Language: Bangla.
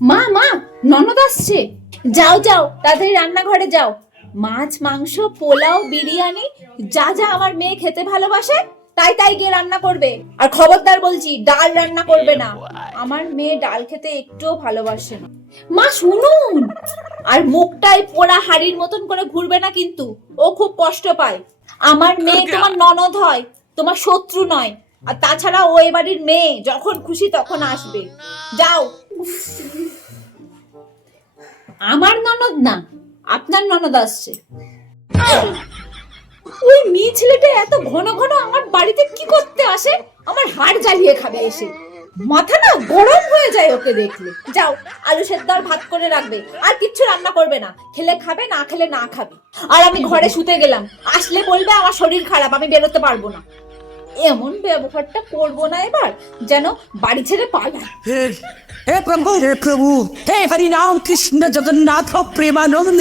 মা মা, ননদ আসছে। যাও যাও, তাড়াতাড়ি রান্নাঘরে যাও। মাছ, মাংস, পোলাও, বিরিয়ানি, যা যা আমার মেয়ে খেতে ভালোবাসে তাই তাই গিয়ে রান্না করবে। আর খবরদার বলছি, ডাল রান্না করবে না। আমার মেয়ে ডাল খেতে একটুও ভালোবাসে না। মা শুনুন, আর মুখটাই পোড়া হাড়ির মতন করে ঘুরবে না কিন্তু, ও খুব কষ্ট পায়। আমার মেয়ে তোমার ননদ হয়, তোমার শত্রু নয়। আর তাছাড়া ও এ বাড়ির মেয়ে, যখন খুশি তখন আসবে। যাও। আমার ননদ না, আপনার ননদ আসছে। ওই মেয়ে ছেলেটা এত ঘন ঘন আমার বাড়িতে কি করতে আসে? আমার হাড় জ্বালিয়ে খাবে এসে। মাথা না গরম হয়ে যায় ওকে দেখলে। যাও, আলু সেদ্ধ আর ভাত করে রাখবে, আর কিচ্ছু রান্না করবে না। খেলে খাবে, না খেলে না খাবে। আর আমি ঘরে শুতে গেলাম, আসলে বলবে আমার শরীর খারাপ, আমি বেরোতে পারবো না। এমন ব্যবহারটা করবো না এবার, যেন বাড়ি ছেড়ে পালায়। हे प्रभु हे हरि नाम कृष्ण जगन्नाथ प्रेमानंद